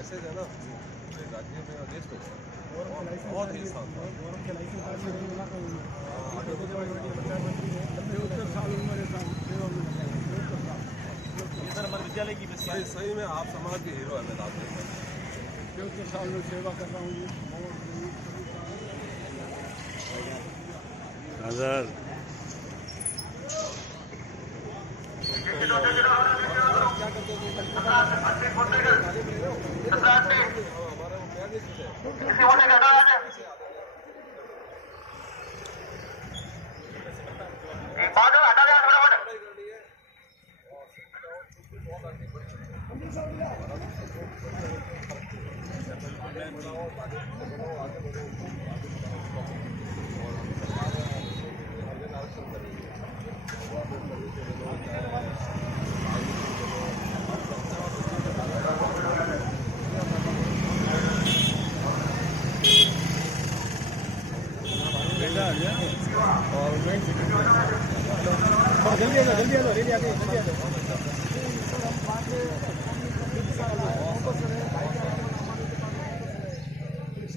Message है ना पूरे राज्य में और देश में बहुत ही शानदार। विद्यालय की सही में आप समाज के हीरो हैं। मैं दाद साल में सेवा कर रहा हूँ।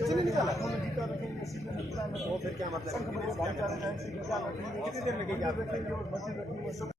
जल्दी आ फिर क्या मतलब कितनी देर लगेगी आप रखेंगे।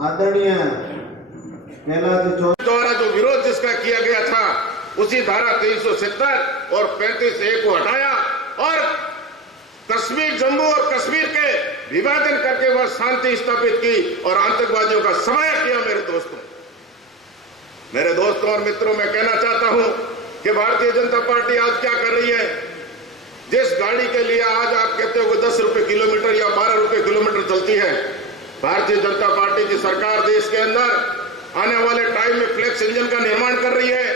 आदरणीय कैलाश चौधरी द्वारा जो विरोध जिसका किया गया था उसी धारा 370 और 35A को हटाया और कश्मीर, जम्मू और कश्मीर के विभाजन करके वह शांति स्थापित की और आतंकवादियों का समाया किया। मेरे दोस्तों और मित्रों, मैं कहना चाहता हूं कि भारतीय जनता पार्टी आज क्या कर रही है। जिस गाड़ी के लिए आज आप कहते हो कि 10 रुपए किलोमीटर या 12 रुपए किलोमीटर चलती है, भारतीय जनता पार्टी की सरकार देश के अंदर आने वाले टाइम में फ्लेक्स इंजन का निर्माण कर रही है,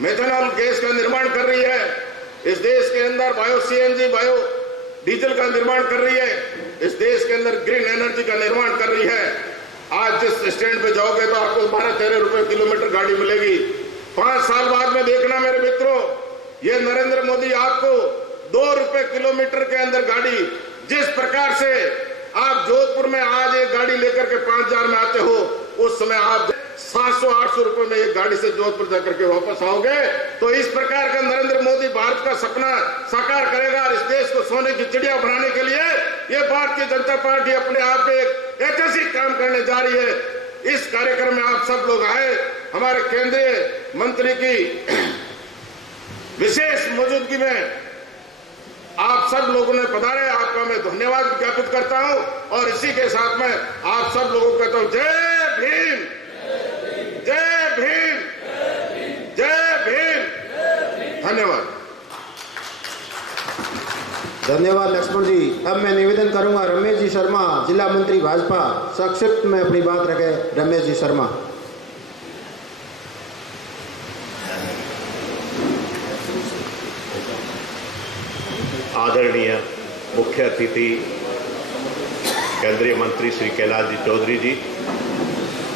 मेथनॉल गैस का निर्माण कर रही है, इस देश के अंदर बायो CNG, बायो डीजल का निर्माण कर रही है, इस देश के अंदर ग्रीन एनर्जी का निर्माण कर रही है। आज जिस स्टैंड पे जाओगे तो आपको 12-13 रुपए किलोमीटर गाड़ी मिलेगी। 5 साल बाद में देखना मेरे मित्रों, ये नरेंद्र मोदी आपको 2 रुपए किलोमीटर के अंदर गाड़ी, जिस प्रकार से आप जोधपुर में आज एक गाड़ी लेकर के 5000 में आते हो, उस समय आप 700-800 रुपए में एक गाड़ी से जोधपुर जाकर के वापस आओगे। तो इस प्रकार का नरेंद्र मोदी भारत का सपना साकार करेगा और इस देश को सोने की चिड़िया बनाने के लिए ये भारतीय जनता पार्टी अपने आप में एक ऐतिहासिक काम करने जा रही है। इस कार्यक्रम में आप सब लोग आए, हमारे केंद्रीय मंत्री की विशेष मौजूदगी में आप सब लोगों ने पधारे, आपका मैं धन्यवाद ज्ञापित करता हूं और इसी के साथ में आप सब लोगों को कहता हूं जय भीम, जय भीम, जय भीम। धन्यवाद। धन्यवाद लक्ष्मण जी। अब मैं निवेदन करूंगा रमेश जी शर्मा, जिला मंत्री भाजपा, संक्षिप्त में अपनी बात रखे। रमेश जी शर्मा। आदरणीय मुख्य अतिथि केंद्रीय मंत्री श्री कैलाश जी चौधरी जी,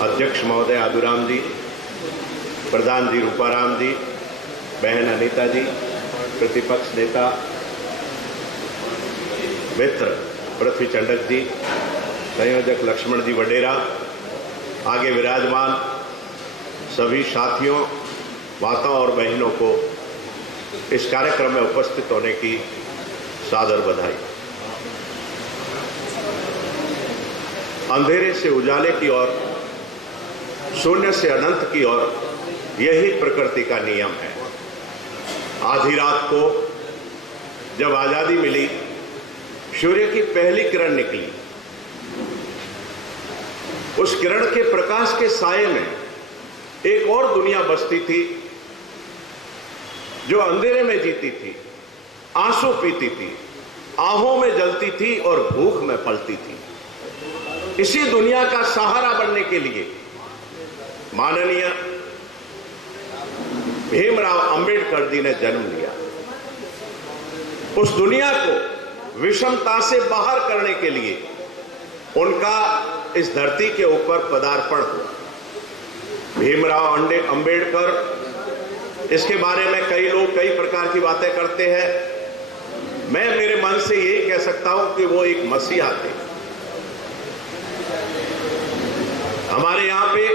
अध्यक्ष महोदय आदुराम जी, प्रधान जी रूपाराम जी, बहन अनीता जी, प्रतिपक्ष नेता मित्र पृथ्वी चंडक जी, संयोजक लक्ष्मण जी वडेरा, आगे विराजमान सभी साथियों, माताओं और बहनों को इस कार्यक्रम में उपस्थित होने की सादर बधाई। अंधेरे से उजाले की ओर, शून्य से अनंत की ओर, यही प्रकृति का नियम है। आधी रात को जब आजादी मिली, सूर्य की पहली किरण निकली। उस किरण के प्रकाश के साये में एक और दुनिया बसती थी जो अंधेरे में जीती थी, आंसू पीती थी, आहों में जलती थी और भूख में पलती थी। इसी दुनिया का सहारा बनने के लिए माननीय भीमराव अंबेडकर जी ने जन्म लिया। उस दुनिया को विषमता से बाहर करने के लिए उनका इस धरती के ऊपर पदार्पण हुआ। भीमराव अंबेडकर, इसके बारे में कई लोग कई प्रकार की बातें करते हैं। मैं मेरे मन से यही कह सकता हूं कि वो एक मसीहा थे। हमारे यहां पे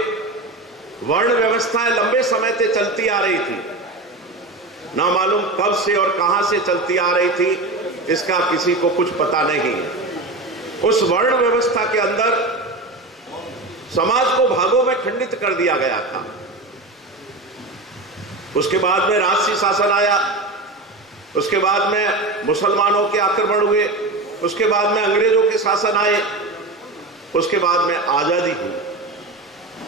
वर्ण व्यवस्थाएं लंबे समय से चलती आ रही थी, ना मालूम कब से और कहां से चलती आ रही थी, इसका किसी को कुछ पता नहीं है। उस वर्ण व्यवस्था के अंदर समाज को भागों में खंडित कर दिया गया था। उसके बाद में राजसी शासन आया, उसके बाद में मुसलमानों के आक्रमण हुए, उसके बाद में अंग्रेजों के शासन आए, उसके बाद में आजादी हुई।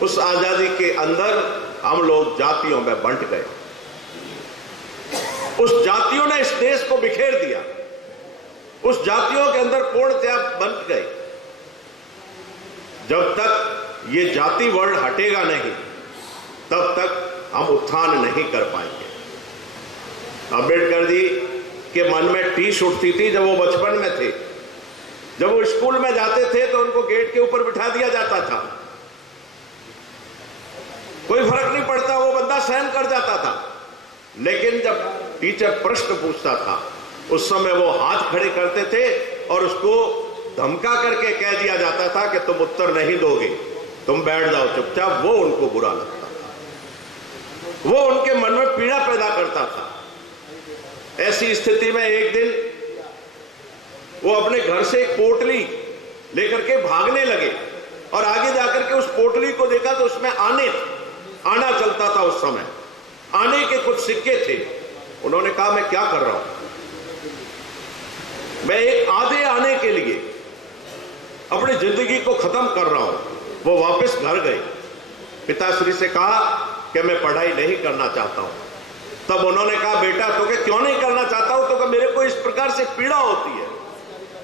उस आजादी के अंदर हम लोग जातियों में बंट गए। उस जातियों ने इस देश को बिखेर दिया। उस जातियों के अंदर पूर्णतया बंट गए। जब तक ये जाति वर्ण हटेगा नहीं, तब तक हम उत्थान नहीं कर पाएंगे। अंबेडकर जी के मन में टीस उठती थी जब वो बचपन में थे। जब वो स्कूल में जाते थे तो उनको गेट के ऊपर बिठा दिया जाता था, कोई फर्क नहीं पड़ता, वो बंदा सहन कर जाता था। लेकिन जब टीचर प्रश्न पूछता था, उस समय वो हाथ खड़े करते थे और उसको धमका करके कह दिया जाता था कि तुम उत्तर नहीं दोगे, तुम बैठ जाओ चुपचाप। वो उनको बुरा लगता था, वो उनके मन में पीड़ा पैदा करता था। ऐसी स्थिति में एक दिन वो अपने घर से एक पोटली लेकर के भागने लगे पोटली को देखा तो उसमें आना चलता था उस समय, आने के कुछ सिक्के थे। उन्होंने कहा मैं क्या कर रहा हूं, मैं एक आधे आने के लिए अपनी जिंदगी को खत्म कर रहा हूं। वो वापस घर गए, पिताश्री से कहा कि मैं पढ़ाई नहीं करना चाहता हूं। तब उन्होंने कहा बेटा तो क्यों नहीं करना चाहता हूं, तो मेरे को इस प्रकार से पीड़ा होती है।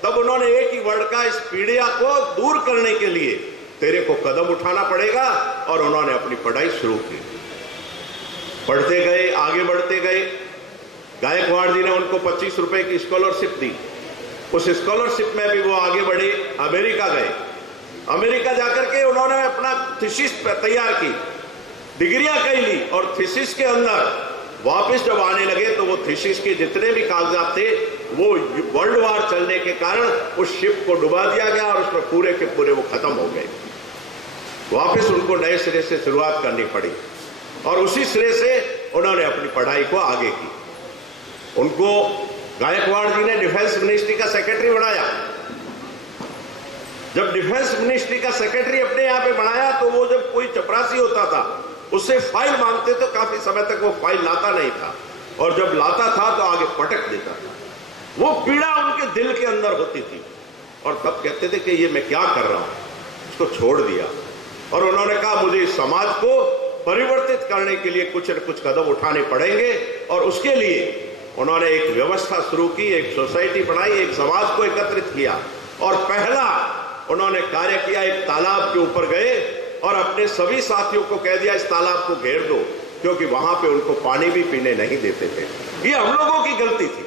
तब उन्होंने एक ही वर्ड का, इस पीड़ा को दूर करने के लिए तेरे को कदम उठाना पड़ेगा, और उन्होंने अपनी पढ़ाई शुरू की। पढ़ते गए, आगे बढ़ते गए। गायकवाड़ जी ने उनको 25 रुपए की स्कॉलरशिप दी। उस स्कॉलरशिप में भी वो आगे बढ़े, अमेरिका गए। अमेरिका जाकर के उन्होंने अपना थीसिस तैयार की, डिग्रियां कई ली, और थीसिस के अंदर वापस जब आने लगे तो वो थीसिस के जितने भी कागजात थे वो वर्ल्ड वार चलने के कारण उस शिप को डुबा दिया गया, और उसमें पूरे के पूरे वो खत्म हो गए। वापस उनको नए सिरे से शुरुआत करनी पड़ी, और उसी सिरे से उन्होंने अपनी पढ़ाई को आगे की। उनको गायकवाड़ जी ने डिफेंस मिनिस्ट्री का सेक्रेटरी बनाया। जब डिफेंस मिनिस्ट्री का सेक्रेटरी अपने यहां पे बनाया तो वो जब कोई चपरासी होता था उससे फाइल मांगते तो काफी समय तक वो फाइल लाता नहीं था, और जब लाता था तो आगे पटक देता था। वो पीड़ा उनके दिल के अंदर होती थी, और तब कहते थे कि ये मैं क्या कर रहा हूं, इसको छोड़ दिया। और उन्होंने कहा मुझे इस समाज को परिवर्तित करने के लिए कुछ न कुछ कदम उठाने पड़ेंगे, और उसके लिए उन्होंने एक व्यवस्था शुरू की, एक सोसाइटी बनाई, एक समाज को एकत्रित किया, और पहला उन्होंने कार्य किया, एक तालाब के ऊपर गए और अपने सभी साथियों को कह दिया इस तालाब को घेर दो, क्योंकि वहां पे उनको पानी भी पीने नहीं देते थे। ये हम लोगों की गलती थी।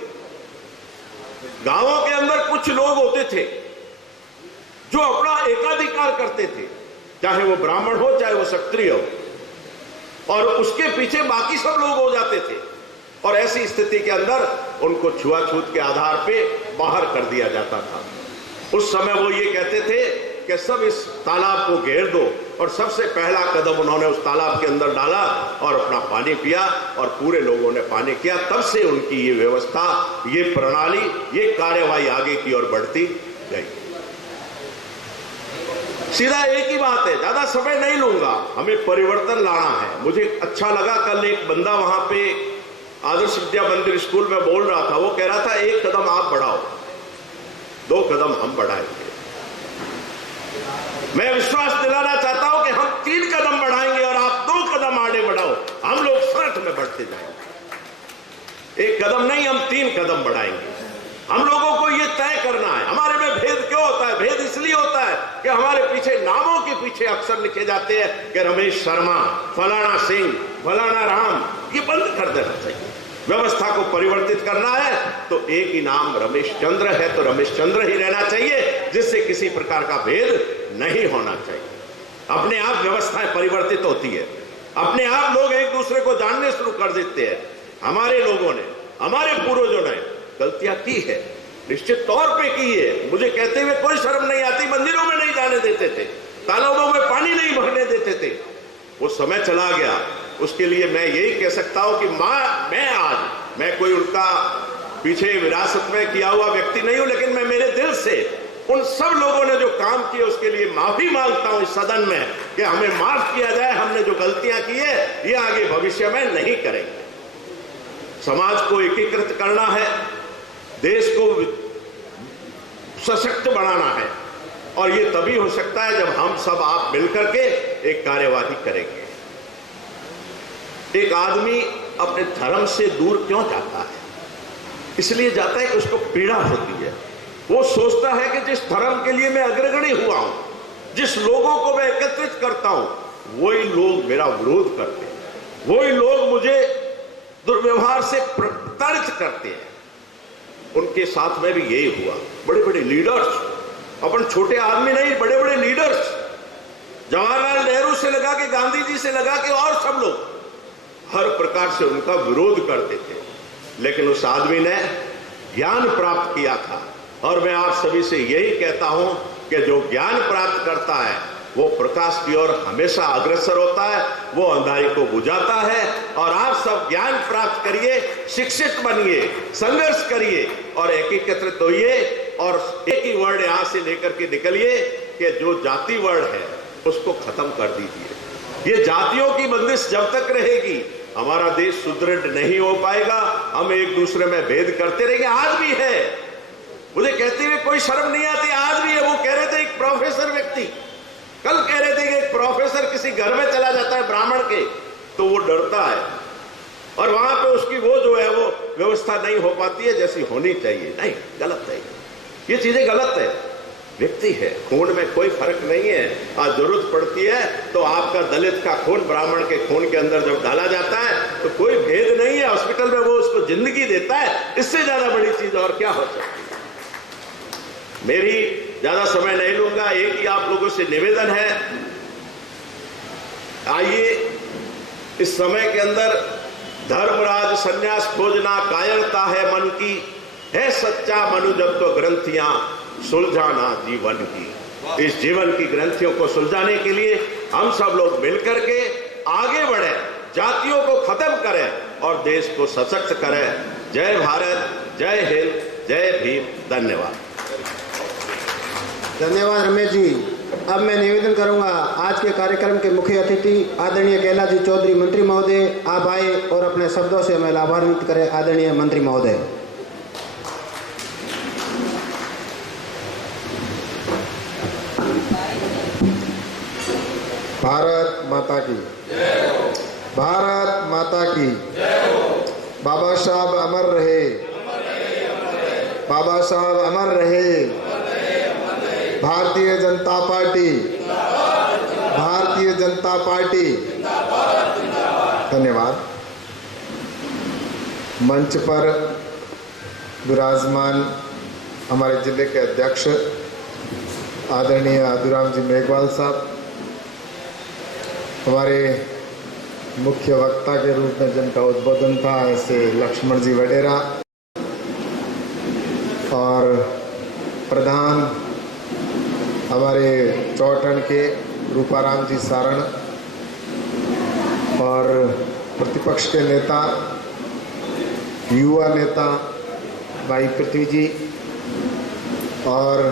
गांवों के अंदर कुछ लोग होते थे जो अपना एकाधिकार करते थे, चाहे वो ब्राह्मण हो चाहे वो क्षत्रिय हो, और उसके पीछे बाकी सब लोग हो जाते थे, और ऐसी स्थिति के अंदर उनको छुआछूत के आधार पे बाहर कर दिया जाता था। उस समय वो ये कहते थे कि सब इस तालाब को घेर दो, और सबसे पहला कदम उन्होंने उस तालाब के अंदर डाला और अपना पानी पिया, और पूरे लोगों ने पानी किया। तब से उनकी ये व्यवस्था, ये प्रणाली, ये कार्यवाही आगे की ओर बढ़ती गई। सीधा एक ही बात है, ज्यादा समय नहीं लूंगा, हमें परिवर्तन लाना है। मुझे अच्छा लगा, कल एक बंदा वहां पे आदर्श विद्या मंदिर स्कूल में बोल रहा था, वो कह रहा था एक कदम आप बढ़ाओ, 2 कदम हम बढ़ाएंगे। मैं विश्वास दिलाना चाहता हूं कि हम 3 कदम बढ़ाएंगे और आप 2 कदम आगे बढ़ाओ, हम लोग साथ में बढ़ते जाएंगे। 1 कदम नहीं, हम 3 कदम बढ़ाएंगे। हम लोगों को यह तय करना है। हमारे में भेद क्यों होता है? भेद इसलिए होता है कि हमारे पीछे नामों के पीछे अक्सर लिखे जाते हैं कि रमेश शर्मा, फलाना सिंह, फलाना राम। ये बंद कर देना चाहिए। व्यवस्था को परिवर्तित करना है तो एक ही नाम रमेश चंद्र है, तो रमेश चंद्र ही रहना चाहिए, जिससे किसी प्रकार का भेद नहीं होना चाहिए। अपने आप व्यवस्थाएं परिवर्तित होती है, अपने आप लोग एक दूसरे को जानने शुरू कर देते हैं। हमारे लोगों ने, हमारे पूर्वजों ने गलतियां की है, निश्चित तौर पे की है। मुझे कहते हुए कोई शर्म नहीं आती, मंदिरों में नहीं जाने देते थे, तालाबों में पानी नहीं भरने देते थे। वो समय चला गया, उसके लिए मैं यही कह सकता हूं कि मैं कोई उनका पीछे विरासत में किया हुआ व्यक्ति नहीं हूं, लेकिन मैं मेरे दिल से उन सब लोगों ने जो काम किए उसके लिए माफी मांगता हूं इस सदन में, कि हमें माफ किया जाए। हमने जो गलतियां की है ये आगे भविष्य में नहीं करेंगे। समाज को एकीकृत करना है, देश को सशक्त बनाना है, और ये तभी हो सकता है जब हम सब आप मिलकर के एक कार्यवाही करेंगे। एक आदमी अपने धर्म से दूर क्यों जाता है? इसलिए जाता है कि उसको पीड़ा होती है। वो सोचता है कि जिस धर्म के लिए मैं अग्रगणी हुआ हूं, जिस लोगों को मैं एकत्रित करता हूं, वही लोग मेरा विरोध करते हैं, वही लोग मुझे दुर्व्यवहार से प्रताड़ित करते हैं। उनके साथ में भी यही हुआ। बड़े बड़े लीडर्स, अपन छोटे आदमी नहीं, बड़े बड़े लीडर्स, जवाहरलाल नेहरू से लगा के गांधी जी से लगा के और सब लोग हर प्रकार से उनका विरोध करते थे, लेकिन उस आदमी ने ज्ञान प्राप्त किया था। और मैं आप सभी से यही कहता हूं कि जो ज्ञान प्राप्त करता है वो प्रकाश की ओर हमेशा अग्रसर होता है, वो अंधारी को बुझाता है। और आप सब ज्ञान प्राप्त करिए, शिक्षित बनिए, संघर्ष करिए और एकीकृत होइए, और एक ही वर्ड यहां से लेकर के निकलिए कि जो जाति वर्ड है उसको खत्म कर दीजिए। ये जातियों की बंदिश जब तक रहेगी हमारा देश सुदृढ़ नहीं हो पाएगा। हम एक दूसरे में भेद करते रहेंगे। आज भी है, मुझे कहते हुए कोई शर्म नहीं आती, आज भी है। वो कह रहे थे एक प्रोफेसर व्यक्ति कल कह रहे थे कि एक प्रोफेसर किसी घर में चला जाता है ब्राह्मण के तो वो डरता है और वहां पे उसकी वो जो है वो व्यवस्था नहीं हो पाती है जैसी होनी चाहिए। नहीं, गलत है, ये चीजें गलत है। व्यक्ति है, खून में कोई फर्क नहीं है। आज जरूरत पड़ती है तो आपका दलित का खून ब्राह्मण के खून के अंदर जब डाला जाता है तो कोई भेद नहीं है। हॉस्पिटल में वो उसको जिंदगी देता है, इससे ज्यादा बड़ी चीज और क्या हो सकती है। मेरी ज्यादा समय नहीं लूंगा, एक ही आप लोगों से निवेदन है, आइए इस समय के अंदर धर्मराज संन्यास खोजना कायरता है मन की, है सच्चा मनुजत्व ग्रंथियां सुलझाना जीवन की। इस जीवन की ग्रंथियों को सुलझाने के लिए हम सब लोग मिलकर के आगे बढ़े, जातियों को खत्म करें और देश को सशक्त करें। जय भारत, जय हिंद, जय भीम। धन्यवाद। धन्यवाद रमेश जी। अब मैं निवेदन करूंगा आज के कार्यक्रम के मुख्य अतिथि आदरणीय कैलाश चौधरी मंत्री महोदय आप आए और अपने शब्दों से हमें लाभान्वित करें। आदरणीय मंत्री महोदय। भारत माता की, भारत माता की। बाबा साहब अमर रहे, बाबा साहब अमर रहे। Bharatiya Janata party, Bharatiya Janata party. धन्यवाद। मंच पर विराजमान हमारे जिले के अध्यक्ष आदरणीय आदुराम जी मेघवाल साहब, हमारे मुख्य वक्ता के रूप में जिनका उद्बोधन था ऐसे लक्ष्मण जी वडेरा, और प्रधान हमारे चौटन के रूपाराम जी सारण, और प्रतिपक्ष के नेता युवा नेता भाई पृथ्वी जी और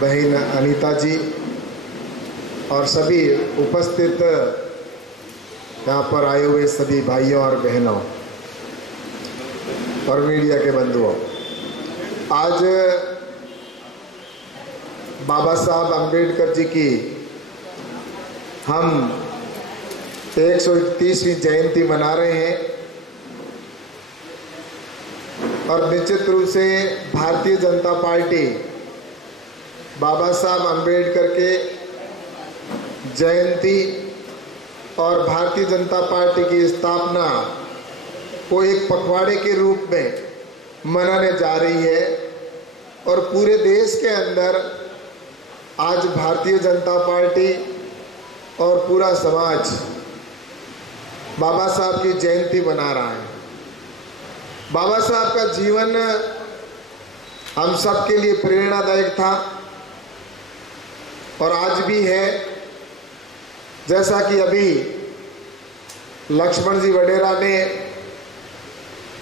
बहन अनीता जी, और सभी उपस्थित यहाँ पर आए हुए सभी भाइयों और बहनों और मीडिया के बंधुओं। आज बाबा साहब अम्बेडकर जी की हम 131वीं जयंती मना रहे हैं, और निश्चित रूप से भारतीय जनता पार्टी बाबा साहब अम्बेडकर के जयंती और भारतीय जनता पार्टी की स्थापना को एक पखवाड़े के रूप में मनाने जा रही है। और पूरे देश के अंदर आज भारतीय जनता पार्टी और पूरा समाज बाबा साहब की जयंती मना रहा है। बाबा साहब का जीवन हम सब के लिए प्रेरणादायक था और आज भी है। जैसा कि अभी लक्ष्मण जी वडेरा ने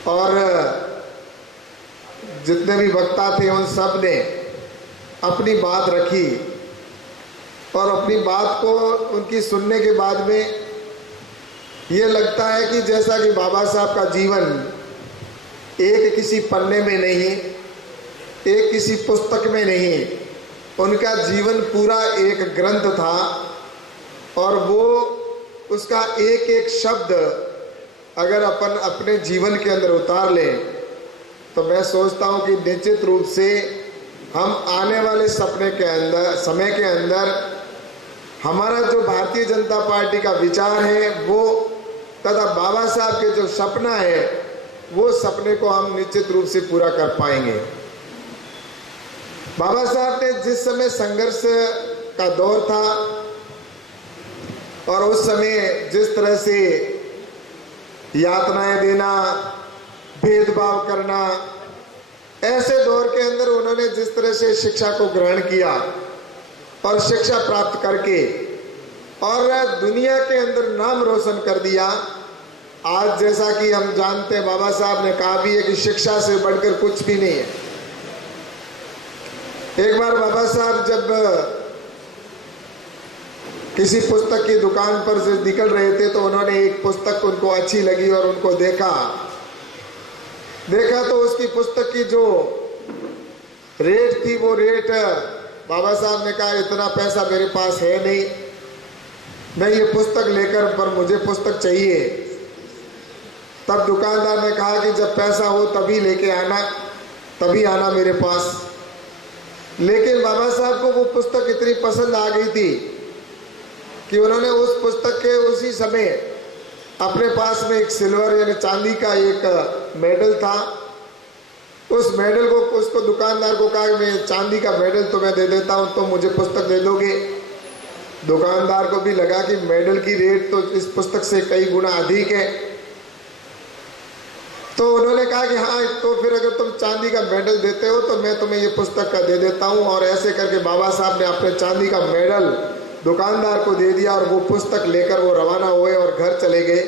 और जितने भी वक्ता थे उन सब ने अपनी बात रखी, और अपनी बात को उनकी सुनने के बाद में ये लगता है कि जैसा कि बाबा साहब का जीवन एक किसी पन्ने में नहीं, एक किसी पुस्तक में नहीं, उनका जीवन पूरा एक ग्रंथ था, और वो उसका एक एक शब्द अगर अपन अपने जीवन के अंदर उतार लें तो मैं सोचता हूँ कि निश्चित रूप से हम आने वाले समय के अंदर हमारा जो भारतीय जनता पार्टी का विचार है वो तथा बाबा साहब के जो सपना है वो सपने को हम निश्चित रूप से पूरा कर पाएंगे। बाबा साहब ने जिस समय संघर्ष का दौर था और उस समय जिस तरह से यातनाएं देना, भेदभाव करना, ऐसे दौर के अंदर उन्होंने जिस तरह से शिक्षा को ग्रहण किया और शिक्षा प्राप्त करके और दुनिया के अंदर नाम रोशन कर दिया। आज जैसा कि हम जानते हैं, बाबा साहब ने कहा भी है कि शिक्षा से बढ़कर कुछ भी नहीं है। एक बार बाबा साहब जब किसी पुस्तक की दुकान पर से निकल रहे थे तो उन्होंने एक पुस्तक उनको अच्छी लगी और उनको देखा तो उसकी पुस्तक की जो रेट थी वो रेट बाबा साहब ने कहा इतना पैसा मेरे पास है नहीं, मैं ये पुस्तक लेकर पर मुझे पुस्तक चाहिए। तब दुकानदार ने कहा कि जब पैसा हो तभी लेके आना, तभी आना मेरे पास। लेकिन बाबा साहब को वो पुस्तक इतनी पसंद आ गई थी कि उन्होंने उस पुस्तक के उसी समय अपने पास में एक सिल्वर यानी चांदी का एक मेडल था, उस मेडल को उसको दुकानदार को कहा कि मैं चांदी का मेडल तुम्हें दे देता हूँ, तो मुझे पुस्तक दे दोगे। दुकानदार को भी लगा कि मेडल की रेट तो इस पुस्तक से कई गुना अधिक है, तो उन्होंने कहा कि हाँ, तो फिर अगर तुम चांदी का मेडल देते हो तो मैं तुम्हें ये पुस्तक का दे देता हूँ। और ऐसे करके बाबा साहब ने अपने चांदी का मेडल दुकानदार को दे दिया और वो पुस्तक लेकर वो रवाना हुए और घर चले गए।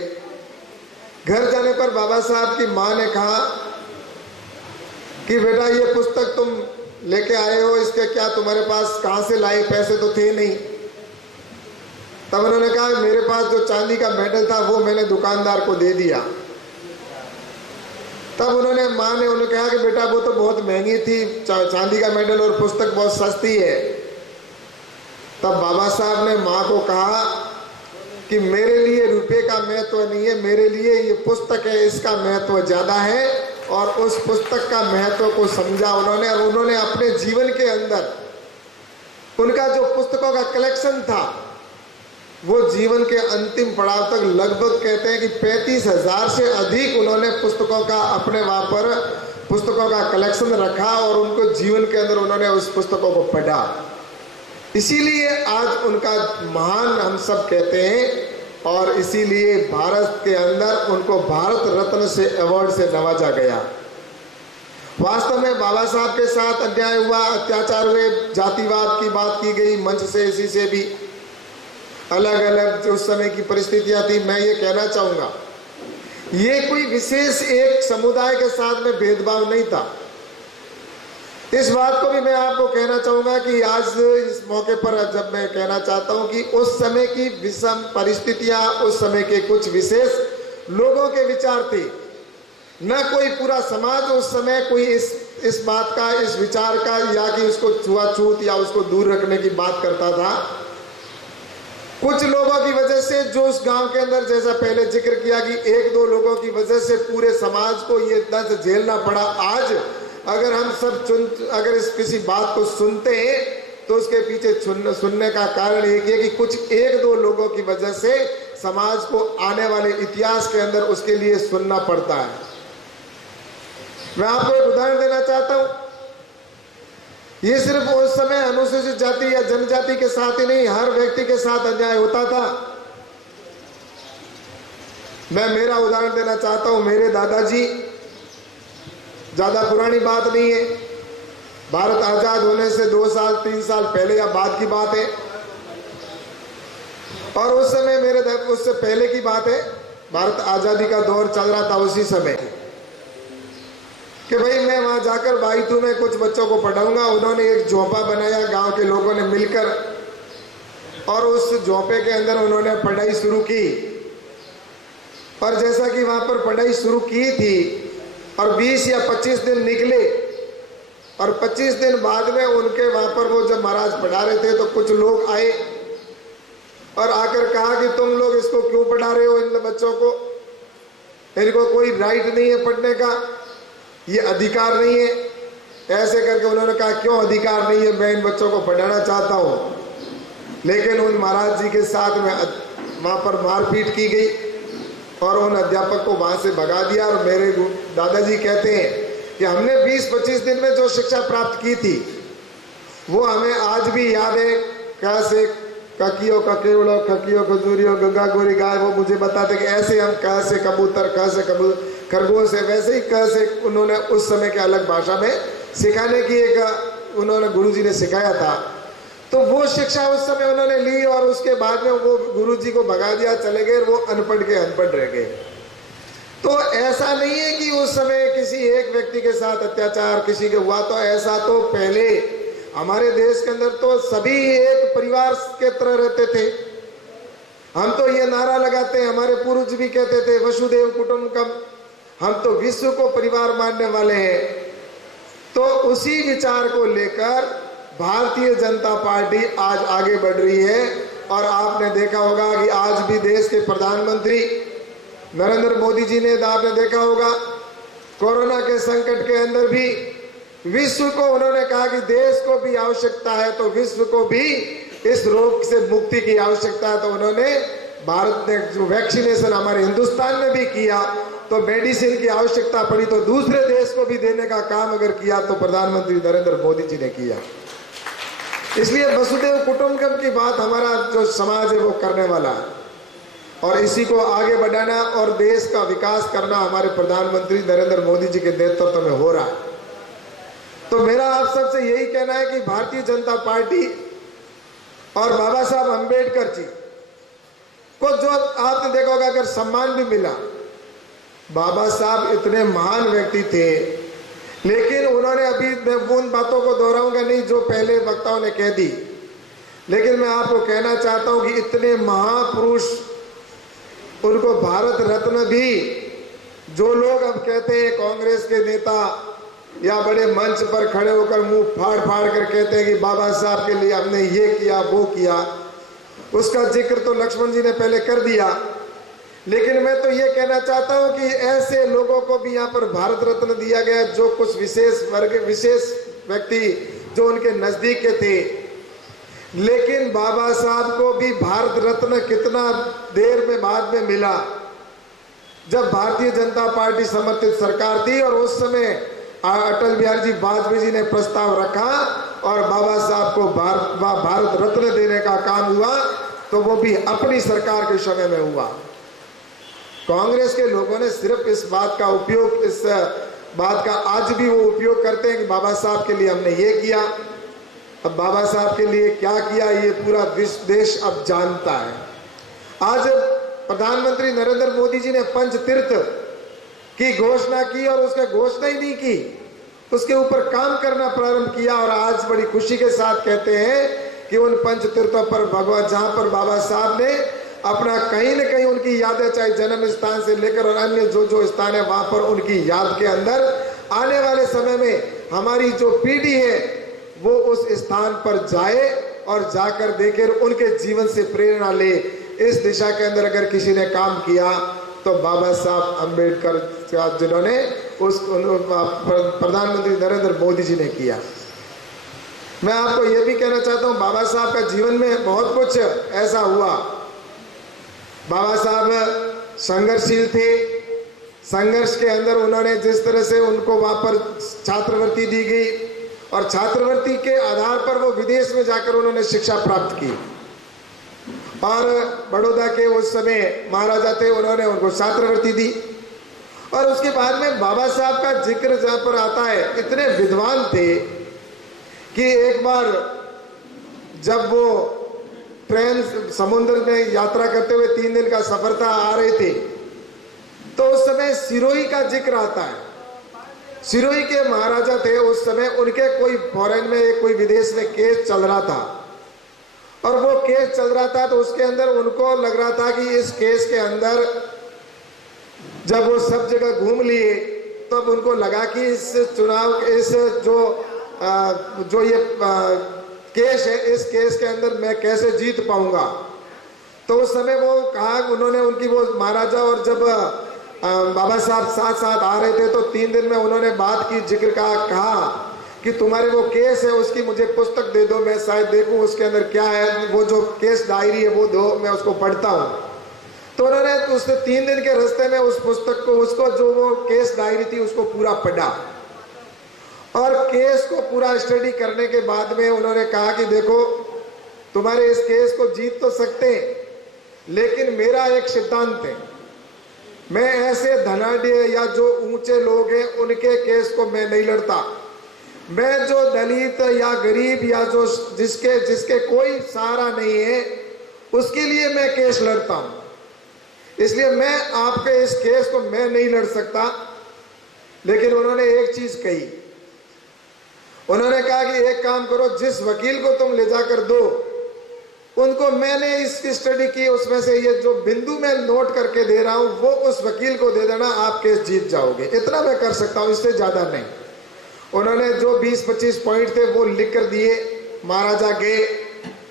घर जाने पर बाबा साहब की माँ ने कहा कि बेटा ये पुस्तक तुम लेके आए हो, इसके क्या तुम्हारे पास कहाँ से लाए, पैसे तो थे नहीं। तब उन्होंने कहा मेरे पास जो चांदी का मेडल था वो मैंने दुकानदार को दे दिया। तब उन्होंने माँ ने उन्हें कहा कि बेटा वो तो बहुत महंगी थी चांदी का मेडल और पुस्तक बहुत सस्ती है। तब बाबा साहब ने माँ को कहा कि मेरे लिए रुपये का महत्व नहीं है, मेरे लिए ये पुस्तक है, इसका महत्व ज़्यादा है। और उस पुस्तक का महत्व को समझा उन्होंने और उन्होंने अपने जीवन के अंदर उनका जो पुस्तकों का कलेक्शन था वो जीवन के अंतिम पड़ाव तक लगभग कहते हैं कि 35,000 से अधिक उन्होंने पुस्तकों का अपने वहाँ पर पुस्तकों का कलेक्शन रखा और उनको जीवन के अंदर उन्होंने उस पुस्तकों को पढ़ा। इसीलिए आज उनका महान हम सब कहते हैं और इसीलिए भारत के अंदर उनको भारत रत्न से अवार्ड से नवाजा गया। वास्तव में बाबा साहब के साथ अन्याय हुआ, अत्याचार हुए, जातिवाद की बात की गई मंच से, इसी से भी अलग अलग जो उस समय की परिस्थितियां थी। मैं ये कहना चाहूँगा ये कोई विशेष एक समुदाय के साथ में भेदभाव नहीं था। इस बात को भी मैं आपको कहना चाहूँगा कि आज इस मौके पर जब मैं कहना चाहता हूँ कि उस समय की विषम परिस्थितियाँ, उस समय के कुछ विशेष लोगों के विचार थे, न कोई पूरा समाज उस समय कोई इस बात का, इस विचार का या कि उसको छुआछूत या उसको दूर रखने की बात करता था। कुछ लोगों की वजह से जो उस गांव के अंदर, जैसा पहले जिक्र किया कि एक दो लोगों की वजह से पूरे समाज को ये दर्द झेलना पड़ा। आज अगर हम सब अगर इस किसी बात को सुनते हैं तो उसके पीछे सुनने का कारण एक है कि कुछ एक दो लोगों की वजह से समाज को आने वाले इतिहास के अंदर उसके लिए सुनना पड़ता है। मैं आपको एक उदाहरण देना चाहता हूं। ये सिर्फ उस समय अनुसूचित जाति या जनजाति के साथ ही नहीं, हर व्यक्ति के साथ अन्याय होता था। मैं मेरा उदाहरण देना चाहता हूं। मेरे दादाजी, ज्यादा पुरानी बात नहीं है, भारत आजाद होने से 2 साल 3 साल पहले या बाद की बात है, और उस समय मेरे उससे पहले की बात है, भारत आजादी का दौर चल रहा था उसी समय कि भाई मैं वहां जाकर बाईतू में कुछ बच्चों को पढ़ाऊंगा। उन्होंने एक झोंपा बनाया गांव के लोगों ने मिलकर, और उस झोंपे के अंदर उन्होंने पढ़ाई शुरू की। और जैसा कि वहां पर पढ़ाई शुरू की थी और 20 या 25 दिन निकले, और 25 दिन बाद में उनके वहां पर वो जब महाराज पढ़ा रहे थे तो कुछ लोग आए और आकर कहा कि तुम लोग इसको क्यों पढ़ा रहे हो, इन बच्चों को, इनको कोई राइट नहीं है पढ़ने का, ये अधिकार नहीं है। ऐसे करके उन्होंने कहा क्यों अधिकार नहीं है, मैं इन बच्चों को पढ़ाना चाहता हूँ। लेकिन उन महाराज जी के साथ में वहाँ पर मारपीट की गई और उन अध्यापक को वहाँ से भगा दिया। और मेरे दादाजी कहते हैं कि हमने 20-25 दिन में जो शिक्षा प्राप्त की थी वो हमें आज भी याद है। कैसे ककियो ककेवड़ो खकियो खजूरियो गंगा गोरी गाय, वो मुझे बताते कि ऐसे हम कैसे कबूतर, कैसे खरगोश है, वैसे ही कैसे उन्होंने उस समय के अलग भाषा में सिखाने की एक उन्होंने गुरुजी ने सिखाया था। तो वो शिक्षा उस समय उन्होंने ली और उसके बाद में वो गुरुजी को भगा दिया, चले गए, वो अनपढ़ के अनपढ़ रह गए। तो ऐसा नहीं है कि उस समय किसी एक व्यक्ति के साथ अत्याचार किसी के हुआ, तो ऐसा तो पहले हमारे देश के अंदर तो सभी एक परिवार के तरह रहते थे। हम तो ये नारा लगाते हैं, हमारे पूर्वज भी कहते थे वसुदेव कुटुंबकम, हम तो विश्व को परिवार मानने वाले हैं। तो उसी विचार को लेकर भारतीय जनता पार्टी आज आगे बढ़ रही है। और आपने देखा होगा कि आज भी देश के प्रधानमंत्री नरेंद्र मोदी जी ने, आपने देखा होगा कोरोना के संकट के अंदर भी विश्व को उन्होंने कहा कि देश को भी आवश्यकता है तो विश्व को भी इस रोग से मुक्ति की आवश्यकता है। तो उन्होंने भारत ने जो वैक्सीनेशन हमारे हिंदुस्तान में भी किया, तो मेडिसिन की आवश्यकता पड़ी तो दूसरे देश को भी देने का काम अगर किया तो प्रधानमंत्री नरेंद्र मोदी जी ने किया। इसलिए वसुदेव कुटुंबकम की बात हमारा जो समाज है वो करने वाला है, और इसी को आगे बढ़ाना और देश का विकास करना हमारे प्रधानमंत्री नरेंद्र मोदी जी के नेतृत्व में हो रहा है। तो मेरा आप सबसे यही कहना है कि भारतीय जनता पार्टी और बाबा साहब अंबेडकर जी को जो आपने देखा होगा अगर सम्मान भी मिला, बाबा साहब इतने महान व्यक्ति थे, लेकिन उन्होंने, अभी मैं उन बातों को दोहराऊंगा नहीं जो पहले वक्ताओं ने कह दी, लेकिन मैं आपको कहना चाहता हूं कि इतने महापुरुष, उनको भारत रत्न भी जो लोग अब कहते हैं कांग्रेस के नेता या बड़े मंच पर खड़े होकर मुंह फाड़ फाड़ कर कहते हैं कि बाबा साहब के लिए हमने ये किया वो किया, उसका जिक्र तो लक्ष्मण जी ने पहले कर दिया। लेकिन मैं तो ये कहना चाहता हूं कि ऐसे लोगों को भी यहाँ पर भारत रत्न दिया गया जो कुछ विशेष वर्ग, विशेष व्यक्ति जो उनके नजदीक के थे, लेकिन बाबा साहब को भी भारत रत्न कितना देर में बाद में मिला, जब भारतीय जनता पार्टी समर्थित सरकार थी और उस समय अटल बिहारी जी वाजपेयी जी ने प्रस्ताव रखा और बाबा साहब को भारत रत्न देने का काम हुआ, तो वो भी अपनी सरकार के समय में हुआ। कांग्रेस के लोगों ने सिर्फ इस बात का उपयोग, इस बात का आज भी वो उपयोग करते हैं कि बाबा साहब के लिए हमने ये किया। अब बाबा साहब के लिए क्या किया ये पूरा विश्व देश अब जानता है। आज प्रधानमंत्री नरेंद्र मोदी जी ने पंच तीर्थ की घोषणा की और उसका घोषणा ही नहीं की, उसके ऊपर काम करना प्रारंभ किया, और आज बड़ी खुशी के साथ कहते हैं कि उन पंच तीर्थों पर भगवान, जहां पर बाबा साहब ने अपना कहीं न कहीं उनकी यादें, चाहे जन्म स्थान से लेकर और अन्य जो जो स्थान है वहां पर उनकी याद के अंदर आने वाले समय में हमारी जो पीढ़ी है वो उस स्थान पर जाए और जाकर देखे, उनके जीवन से प्रेरणा ले। इस दिशा के अंदर अगर किसी ने काम किया तो बाबा साहब अंबेडकर जिन्होंने उस प्रधानमंत्री नरेंद्र मोदी जी ने किया। मैं आपको यह भी कहना चाहता हूं, बाबा साहब का जीवन में बहुत कुछ ऐसा हुआ। बाबा साहब संघर्षशील थे, संघर्ष के अंदर उन्होंने जिस तरह से उनको वहां पर छात्रवृत्ति दी गई और छात्रवृत्ति के आधार पर वो विदेश में जाकर उन्होंने शिक्षा प्राप्त की, और बड़ौदा के उस समय महाराजा थे, उन्होंने उनको छात्रवृत्ति दी। और उसके बाद में बाबा साहब का जिक्र जहां पर आता है, इतने विद्वान थे कि एक बार जब वो ट्रेन समुद्र में यात्रा करते हुए 3 दिन का सफर था, आ रहे थे, तो उस समय सिरोही का जिक्र आता है। सिरोही के महाराजा थे उस समय, उनके कोई फॉरेन में, कोई विदेश में केस चल रहा था, और वो केस चल रहा था तो उसके अंदर उनको लग रहा था कि इस केस के अंदर जब वो सब जगह घूम लिए तब तो उनको लगा कि इस चुनाव, इस जो ये केस है, इस केस के अंदर मैं कैसे जीत पाऊंगा। तो उस समय वो कहा, उन्होंने उनकी वो महाराजा और जब बाबा साहब साथ साथ आ रहे थे तो 3 दिन में उन्होंने बात की, जिक्र कहा कि तुम्हारे वो केस है उसकी मुझे पुस्तक दे दो, मैं शायद देखूं उसके अंदर क्या है, वो जो केस डायरी है वो दो, मैं उसको पढ़ता हूं। तो उन्होंने उसने 3 दिन के रास्ते में उस पुस्तक को, उसको जो वो केस डायरी थी उसको पूरा पढ़ा, और केस को पूरा स्टडी करने के बाद में उन्होंने कहा कि देखो तुम्हारे इस केस को जीत तो सकते हैं, लेकिन मेरा एक सिद्धांत है, मैं ऐसे धनाढ़ या जो ऊंचे लोग हैं उनके केस को मैं नहीं लड़ता। मैं जो दलित या गरीब या जो जिसके कोई सहारा नहीं है उसके लिए मैं केस लड़ता हूं। इसलिए मैं आपके इस केस को मैं नहीं लड़ सकता। लेकिन उन्होंने एक चीज कही, उन्होंने कहा कि एक काम करो, जिस वकील को तुम ले जाकर दो उनको मैंने इसकी स्टडी की, उसमें से ये जो बिंदु मैं नोट करके दे रहा हूं वो उस वकील को दे देना, आप केस जीत जाओगे। इतना मैं कर सकता हूं, इससे ज्यादा नहीं। उन्होंने जो 20-25 पॉइंट थे वो लिख कर दिए। महाराजा गए,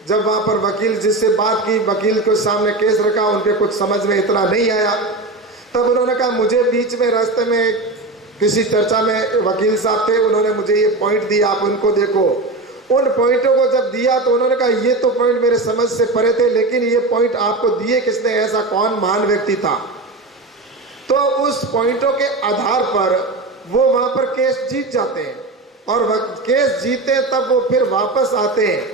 जब वहां पर वकील जिससे बात की, वकील के सामने केस रखा, उनके कुछ समझ में इतना नहीं आया। तब उन्होंने कहा, मुझे बीच में रास्ते में किसी चर्चा में वकील साहब थे, उन्होंने मुझे ये पॉइंट दिया, आप उनको देखो। उन पॉइंटों को जब दिया तो उन्होंने कहा, ये तो पॉइंट मेरे समझ से परे थे, लेकिन ये पॉइंट आपको दिए किसने, ऐसा कौन महान व्यक्ति था? तो उस पॉइंटों के आधार पर वो वहां पर केस जीत जाते हैं, और केस जीते हैं तब वो फिर वापस आते हैं,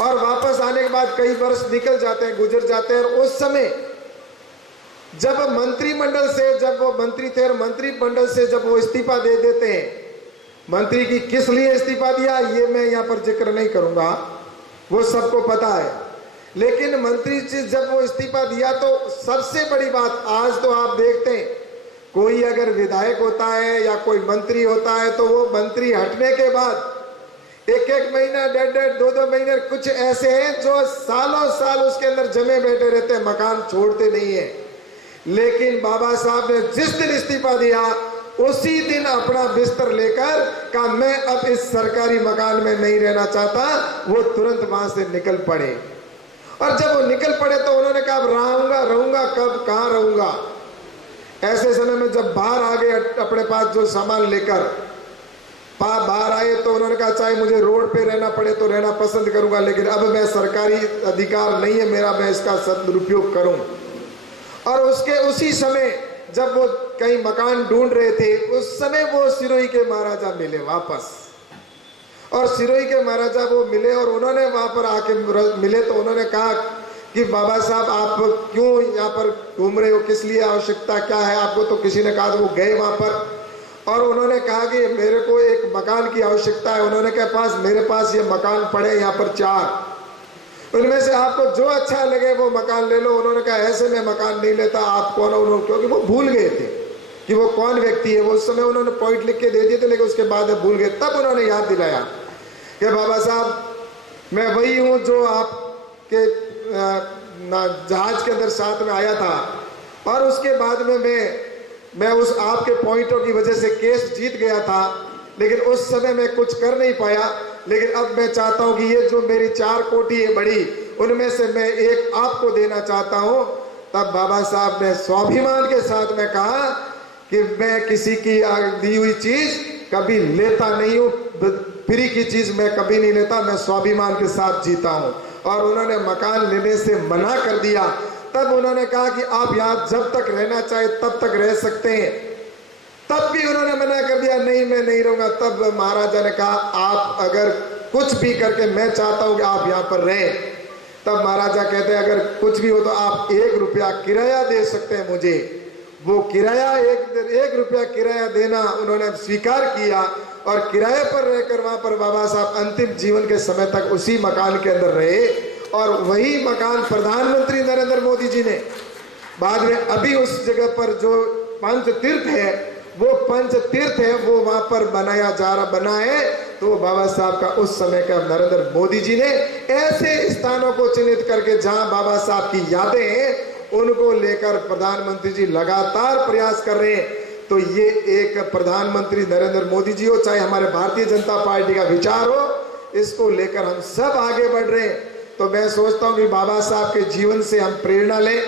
और वापस आने के बाद कई वर्ष निकल जाते हैं, गुजर जाते हैं। और उस समय जब मंत्रिमंडल से, जब वो मंत्री थे और मंत्रिमंडल से जब वो इस्तीफा दे देते हैं, मंत्री की किस लिए इस्तीफा दिया ये मैं यहाँ पर जिक्र नहीं करूंगा, वो सबको पता है। लेकिन मंत्री से जब वो इस्तीफा दिया तो सबसे बड़ी बात, आज तो आप देखते हैं कोई अगर विधायक होता है या कोई मंत्री होता है तो वो मंत्री हटने के बाद 1-1 महीना, 1.5-1.5, 2-2 महीने, कुछ ऐसे हैं जो सालों साल उसके अंदर जमे बैठे रहते हैं, मकान छोड़ते नहीं है। लेकिन बाबा साहब ने जिस दिन इस्तीफा दिया उसी दिन अपना बिस्तर लेकर कहा, मैं अब इस सरकारी मकान में नहीं रहना चाहता। वो तुरंत वहां से निकल पड़े, और जब वो निकल पड़े तो उन्होंने कहा, अब रहूंगा कब, कहां रहूंगा? ऐसे समय में जब बाहर आ गए अपने पास जो सामान लेकर बाहर आए तो उन्होंने कहा, चाहे मुझे रोड पे रहना पड़े तो रहना पसंद करूंगा, लेकिन अब मैं सरकारी अधिकार नहीं है मेरा, मैं इसका सदुपयोग करूं। और उसके उसी समय जब वो कहीं मकान ढूंढ रहे थे, उस समय वो सिरोही के महाराजा मिले वापस, और सिरोही के महाराजा वो मिले और उन्होंने वहां पर आके मिले तो उन्होंने कहा कि बाबा साहब आप क्यों यहाँ पर घूम रहे हो, किस लिए, आवश्यकता क्या है आपको? तो किसी ने कहा, तो वो गए वहां पर और उन्होंने कहा कि मेरे को एक मकान की आवश्यकता है। उन्होंने कहा, मेरे पास ये मकान पड़े यहाँ पर 4, उनमें से आपको जो अच्छा लगे वो मकान ले लो। उन्होंने कहा, ऐसे में मकान नहीं लेता, आप कौन हो? उन्होंने, क्योंकि वो भूल गए थे कि वो कौन व्यक्ति है। वो उस समय उन्होंने पॉइंट लिख के दे दिए थे, लेकिन उसके बाद भूल गए। तब उन्होंने याद दिलाया कि बाबा साहब मैं वही हूँ जो आपके जहाज के अंदर साथ में आया था, और उसके बाद में मैं उस आपके पॉइंटों की वजह से केस जीत गया था, लेकिन उस समय मैं कुछ कर नहीं पाया। लेकिन अब मैं चाहता हूं कि ये जो मेरी 4 कोठी है बड़ी, उनमें से मैं एक आपको देना चाहता हूं। तब बाबा साहब ने स्वाभिमान के साथ में कहा कि मैं किसी की दी हुई चीज कभी लेता नहीं हूं, फ्री की चीज मैं कभी नहीं लेता, मैं स्वाभिमान के साथ जीता हूं। और उन्होंने मकान लेने से मना कर दिया। तब उन्होंने कहा कि आप यहाँ जब तक रहना चाहे तब तक रह सकते हैं, तब भी उन्होंने मना कर दिया, नहीं मैं नहीं रहूंगा। तब महाराजा ने कहा, आप अगर कुछ भी करके, मैं चाहता हूं कि आप यहाँ पर रहें। तब महाराजा कहते हैं, अगर कुछ भी हो तो आप 1 रुपया किराया दे सकते हैं मुझे। वो किराया 1 रुपया किराया देना उन्होंने स्वीकार किया, और किराए पर रहकर वहां पर बाबा साहब अंतिम जीवन के समय तक उसी मकान के अंदर रहे। और वही मकान प्रधानमंत्री नरेंद्र मोदी जी ने बाद में अभी उस जगह पर जो पंच तीर्थ है, वो पंच तीर्थ है, वो वहां पर बना है। तो बाबा साहब का उस समय का नरेंद्र मोदी जी ने ऐसे स्थानों को चिन्हित करके जहां बाबा साहब की यादें हैं, उनको लेकर प्रधानमंत्री जी लगातार प्रयास कर रहे हैं। तो ये एक प्रधानमंत्री नरेंद्र मोदी जी हो, चाहे हमारे भारतीय जनता पार्टी का विचार हो, इसको लेकर हम सब आगे बढ़ रहे हैं। तो मैं सोचता हूं कि बाबा साहब के जीवन से हम प्रेरणा लें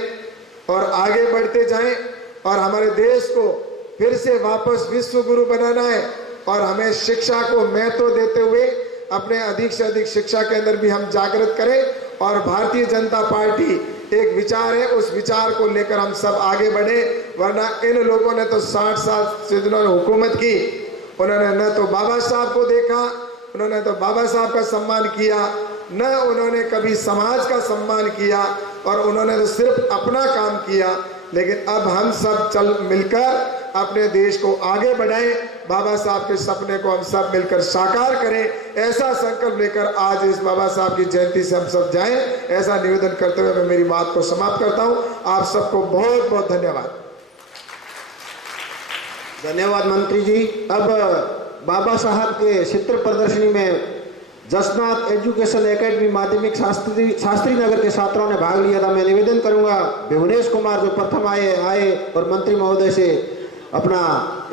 और आगे बढ़ते जाएं, और हमारे देश को फिर से वापस विश्व गुरु बनाना है। और हमें शिक्षा को महत्व देते हुए अपने अधिक से अधिक शिक्षा के अंदर भी हम जागृत करें। और भारतीय जनता पार्टी एक विचार है, उस विचार को लेकर हम सब आगे बढ़े। वरना इन लोगों ने तो 60 साल से जिन्होंने हुकूमत की, उन्होंने न तो बाबा साहब को देखा, उन्होंने तो बाबा साहब का सम्मान किया, न उन्होंने कभी समाज का सम्मान किया, और उन्होंने तो सिर्फ अपना काम किया। लेकिन अब हम सब चल मिलकर अपने देश को आगे बढ़ाएं, बाबा साहब के सपने को हम सब मिलकर साकार करें। ऐसा संकल्प लेकर आज इस बाबा साहब की जयंती से हम सब जाएं, ऐसा निवेदन करते हुए मैं मेरी बात को समाप्त करता हूं। आप सबको बहुत बहुत धन्यवाद। धन्यवाद मंत्री जी। अब बाबा साहब के चित्र प्रदर्शनी में जसनाथ एजुकेशन एकेडमी माध्यमिक शास्त्री नगर के छात्रों ने भाग लिया था। मैं निवेदन करूंगा भुवनेश कुमार जो प्रथम आए और मंत्री महोदय से अपना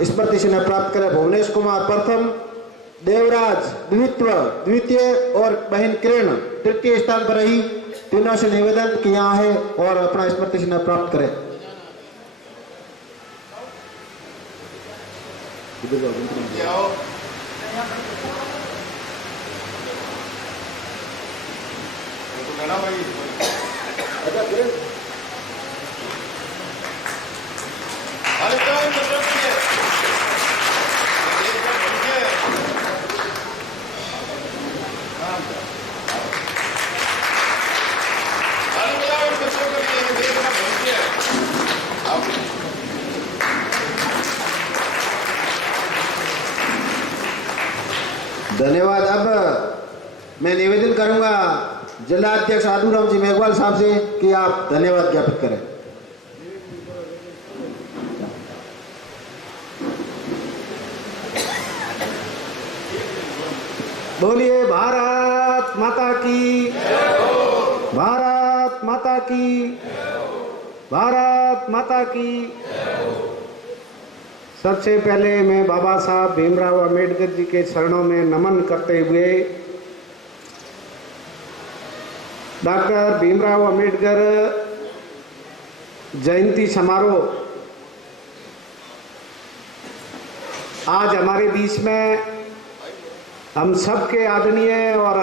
स्मृति चिन्ह प्राप्त करें। भुवनेश कुमार प्रथम, देवराज द्वितीय और बहन किरण तृतीय स्थान पर रही। तीनों से निवेदन किया है और अपना स्मृति चिन्ह प्राप्त करें। धन्यवाद। अब मैं निवेदन करूंगा जिला अध्यक्ष आदूराम जी मेघवाल साहब से कि आप धन्यवाद ज्ञापित करें। बोलिए भारत माता की, भारत माता की, भारत माता की। सबसे पहले मैं बाबा साहब भीमराव अंबेडकर जी के चरणों में नमन करते हुए डॉक्टर भीमराव अंबेडकर जयंती समारोह आज हमारे बीच में हम सबके आदरणीय और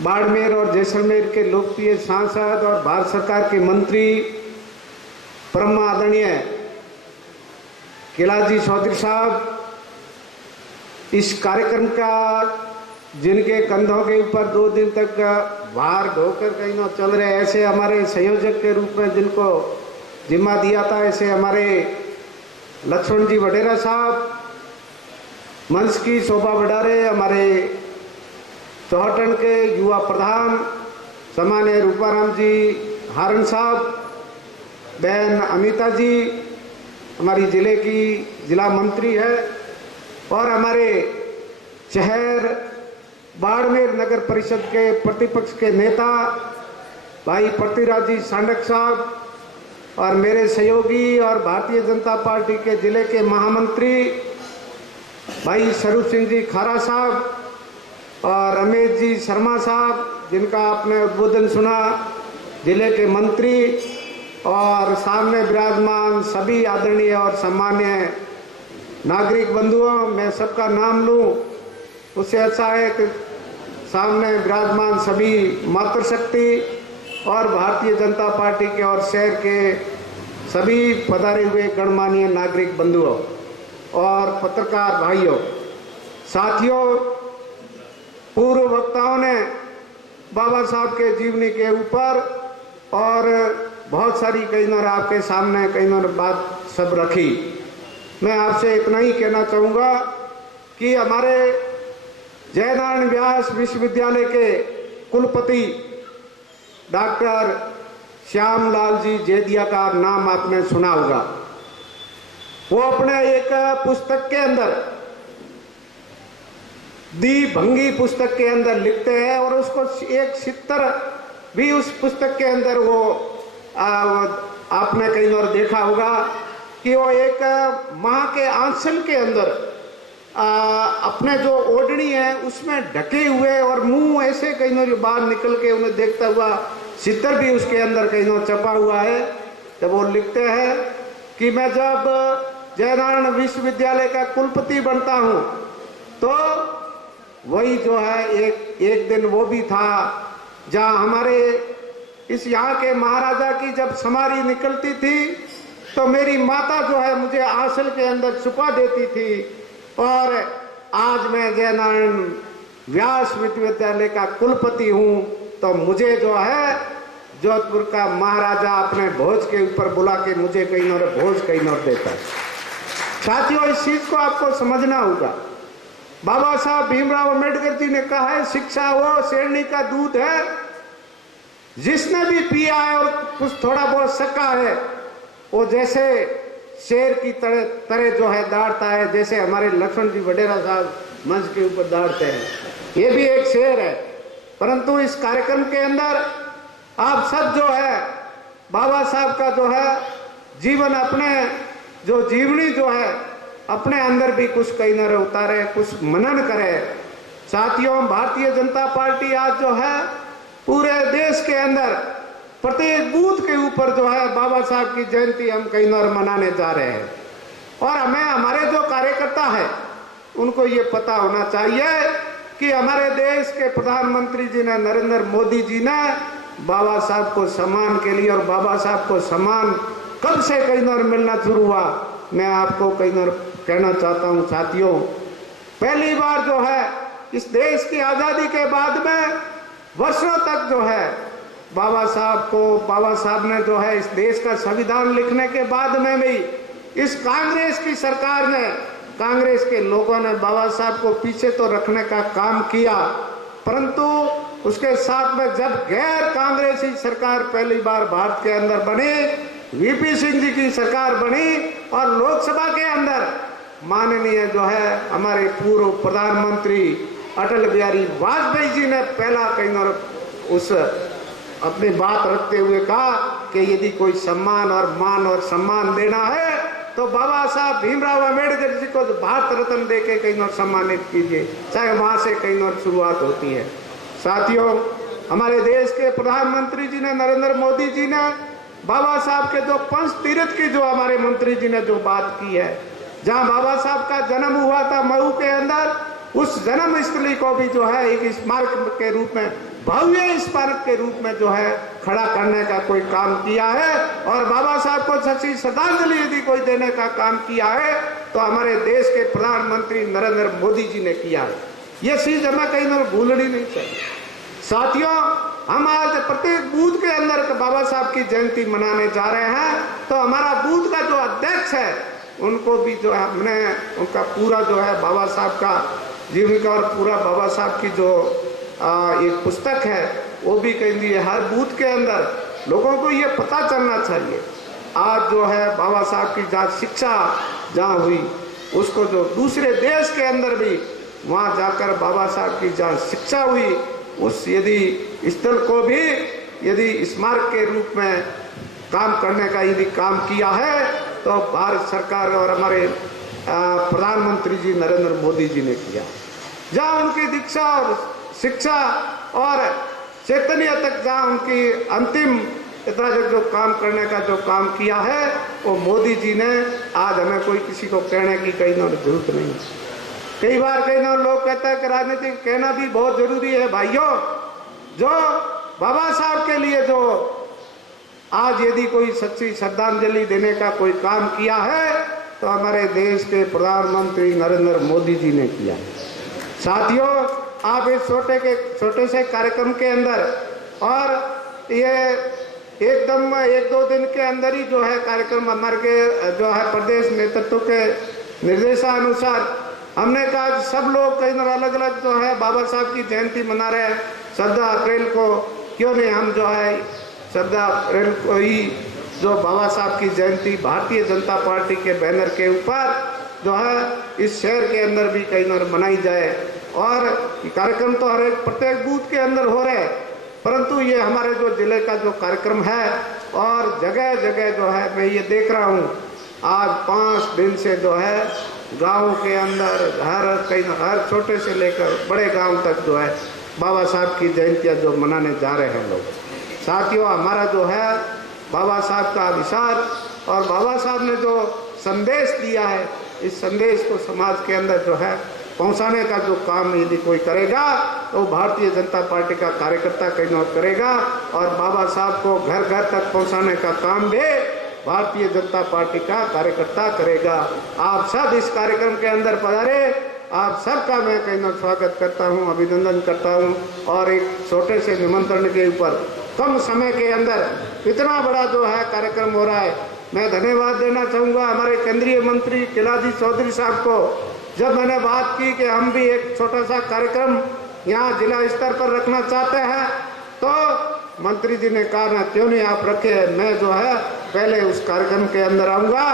बाड़मेर और जैसलमेर के लोकप्रिय सांसद और भारत सरकार के मंत्री परम आदरणीय कैलाश जी चौधरी साहब इस कार्यक्रम का जिनके कंधों के ऊपर 2 दिन तक भार ढोकर कहीं न चल रहे ऐसे हमारे संयोजक के रूप में जिनको जिम्मा दिया था, ऐसे हमारे लक्ष्मण जी वडेरा साहब, मंच की शोभा बढ़ारे हमारे चौहटन के युवा प्रधान सामान्य रूपाराम जी हारन साहब, बहन अमिता जी हमारी जिले की जिला मंत्री है, और हमारे शहर बाड़मेर नगर परिषद के प्रतिपक्ष के नेता भाई पृथ्वीराज जी सांडक साहब, और मेरे सहयोगी और भारतीय जनता पार्टी के जिले के महामंत्री भाई स्वरूप सिंह जी खारा साहब और रमेश जी शर्मा साहब जिनका आपने उद्बोधन सुना, जिले के मंत्री, और सामने विराजमान सभी आदरणीय और सम्मान्य नागरिक बंधुओं, मैं सबका नाम लूं उससे अच्छा है कि सामने विराजमान सभी मातृशक्ति और भारतीय जनता पार्टी के और शहर के सभी पधारे हुए गणमान्य नागरिक बंधुओं और पत्रकार भाइयों, साथियों, पूर्व वक्ताओं ने बाबा साहब के जीवनी के ऊपर और बहुत सारी कई नर आपके सामने कई नर बात सब रखी। मैं आपसे इतना ही कहना चाहूँगा कि हमारे जयनारायण व्यास विश्वविद्यालय के कुलपति डॉक्टर श्यामलाल जी जेदिया का नाम आपने सुना होगा। वो अपने एक पुस्तक के अंदर, दी भंगी पुस्तक के अंदर लिखते हैं, और उसको एक चित्र भी उस पुस्तक के अंदर वो आपने कहीं और देखा होगा कि वो एक माँ के आंचल के अंदर अपने जो ओढ़नी है उसमें ढके हुए और मुंह ऐसे कहीं और बाहर निकल के उन्हें देखता हुआ चित्र भी उसके अंदर कहीं और छपा हुआ है। जब वो लिखते हैं कि मैं जब जयनारायण विश्वविद्यालय का कुलपति बनता हूँ तो वही जो है एक दिन वो भी था जहाँ हमारे इस यहाँ के महाराजा की जब समारी निकलती थी तो मेरी माता जो है मुझे आंचल के अंदर छुपा देती थी, और आज मैं जयनारायण व्यास विश्वविद्यालय का कुलपति हूँ तो मुझे जो है जोधपुर का महाराजा अपने भोज के ऊपर बुला के मुझे कहीं और भोज कहीं और देता है। साथियों, इस चीज को आपको समझना होगा। बाबा साहब भीमराव अंबेडकर जी ने कहा है, शिक्षा वो शेरनी का दूध है, जिसने भी पिया है और कुछ थोड़ा बहुत सका है वो जैसे शेर की तरह जो है दौड़ता है। जैसे हमारे लक्ष्मण जी वडेरा साहब मंच के ऊपर दौड़ते हैं, ये भी एक शेर है। परंतु इस कार्यक्रम के अंदर आप सब जो है बाबा साहब का जो है जीवन, अपने जो जीवनी जो है अपने अंदर भी कुछ कहीं न उतारे, कुछ मनन करे। साथियों, भारतीय जनता पार्टी आज जो है पूरे देश के अंदर प्रत्येक बूथ के ऊपर जो है बाबा साहब की जयंती हम कहीं न मनाने जा रहे हैं। और हमें, हमारे जो कार्यकर्ता है उनको ये पता होना चाहिए कि हमारे देश के प्रधानमंत्री जी ने, नरेंद्र मोदी जी ने बाबा साहब को सम्मान के लिए, और बाबा साहब को सम्मान कब से कहीं न मिलना शुरू हुआ, मैं आपको कहीं न कहना चाहता हूं। साथियों, पहली बार जो है इस देश की आजादी के बाद में वर्षों तक जो है बाबा साहब ने जो है इस देश का संविधान लिखने के बाद में भी इस कांग्रेस की सरकार ने, कांग्रेस के लोगों ने बाबा साहब को पीछे तो रखने का काम किया, परंतु उसके साथ में जब गैर कांग्रेसी सरकार पहली बार भारत के अंदर बनी, वीपी सिंह जी की सरकार बनी, और लोकसभा के अंदर माननीय जो है हमारे पूर्व प्रधानमंत्री अटल बिहारी वाजपेयी जी ने पहला कहीं उस अपनी बात रखते हुए कहा कि यदि कोई सम्मान और मान और सम्मान देना है तो बाबा साहब भीमराव अम्बेडकर जी को भारत रत्न देके कहीं और सम्मानित कीजिए, चाहे वहां से कहीं और शुरुआत होती है। साथियों, हमारे देश के प्रधानमंत्री जी ने, नरेंद्र मोदी जी ने बाबा साहब के जो पंच तीर्थ की जो हमारे मंत्री जी ने जो बात की है, जहां बाबा साहब का जन्म हुआ था मऊ के अंदर, उस जन्म स्थली को भी जो है एक स्मारक के रूप में, भव्य स्मारक के रूप में जो है खड़ा करने का कोई काम किया है। और बाबा साहब को सच्ची श्रद्धांजलि यदि कोई देने का काम किया है तो हमारे देश के प्रधानमंत्री नरेंद्र मोदी जी ने किया है। ये चीज हमें कहीं ना भूलनी नहीं चाहिए। साथियों, हम आज प्रत्येक बूथ के अंदर बाबा साहब की जयंती मनाने जा रहे हैं, तो हमारा बूथ का जो अध्यक्ष है उनको भी जो है हमने उनका पूरा जो है बाबा साहब का जीविका और पूरा बाबा साहब की जो एक पुस्तक है वो भी कह दिए। हर बूथ के अंदर लोगों को ये पता चलना चाहिए आज जो है बाबा साहब की जहाँ शिक्षा जहाँ हुई, उसको जो दूसरे देश के अंदर भी वहाँ जाकर बाबा साहब की जहाँ शिक्षा हुई, उस यदि स्थल को भी यदि स्मारक के रूप में काम करने का यदि काम किया है तो भारत सरकार और हमारे प्रधानमंत्री जी नरेंद्र मोदी जी ने किया। जहाँ उनकी दीक्षा और शिक्षा और चैतन्य तक जहाँ उनकी अंतिम इतना जो काम करने का जो काम किया है वो मोदी जी ने, आज हमें कोई किसी को कहने की कहीं ना जरूरत नहीं। कई बार कई ना लोग कहते हैं कि राजनीति कहना भी बहुत जरूरी है। भाइयों, जो बाबा साहब के लिए जो आज यदि कोई सच्ची श्रद्धांजलि देने का कोई काम किया है तो हमारे देश के प्रधानमंत्री नरेंद्र मोदी जी ने किया है। साथियों, आप इस छोटे से कार्यक्रम के अंदर, और ये एकदम 1-2 दिन के अंदर ही जो है कार्यक्रम हमारे के जो है प्रदेश नेतृत्व के निर्देशानुसार हमने कहा सब लोग कहीं अलग अलग जो है बाबा साहब की जयंती मना रहे हैं। 14 अप्रैल को क्यों नहीं हम जो है 14 अप्रैल को ही जो बाबा साहब की जयंती भारतीय जनता पार्टी के बैनर के ऊपर जो है इस शहर के अंदर भी कहीं न मनाई जाए। और कार्यक्रम तो हर एक प्रत्येक बूथ के अंदर हो रहे हैं, परंतु ये हमारे जो जिले का जो कार्यक्रम है और जगह जगह जो है मैं ये देख रहा हूँ आज 5 दिन से जो है गाँव के अंदर हर छोटे से लेकर बड़े गाँव तक जो है बाबा साहब की जयंतियाँ जो मनाने जा रहे हैं लोग। साथियों, हमारा जो है बाबा साहब का विचार और बाबा साहब ने जो संदेश दिया है, इस संदेश को समाज के अंदर जो है पहुंचाने का जो काम यदि कोई करेगा तो भारतीय जनता पार्टी का कार्यकर्ता कहीं और करेगा, और बाबा साहब को घर घर तक पहुंचाने का काम भी भारतीय जनता पार्टी का कार्यकर्ता करेगा। आप सब इस कार्यक्रम के अंदर पधारे, आप सबका मैं कहीं ना स्वागत करता हूं, अभिनंदन करता हूं। और एक छोटे से निमंत्रण के ऊपर कम समय के अंदर इतना बड़ा जो है कार्यक्रम हो रहा है, मैं धन्यवाद देना चाहूँगा हमारे केंद्रीय मंत्री किलाजी चौधरी साहब को। जब मैंने बात की कि हम भी एक छोटा सा कार्यक्रम यहाँ जिला स्तर पर रखना चाहते हैं तो मंत्री जी ने कहा ना क्यों नहीं आप रखे, मैं जो है पहले उस कार्यक्रम के अंदर आऊँगा,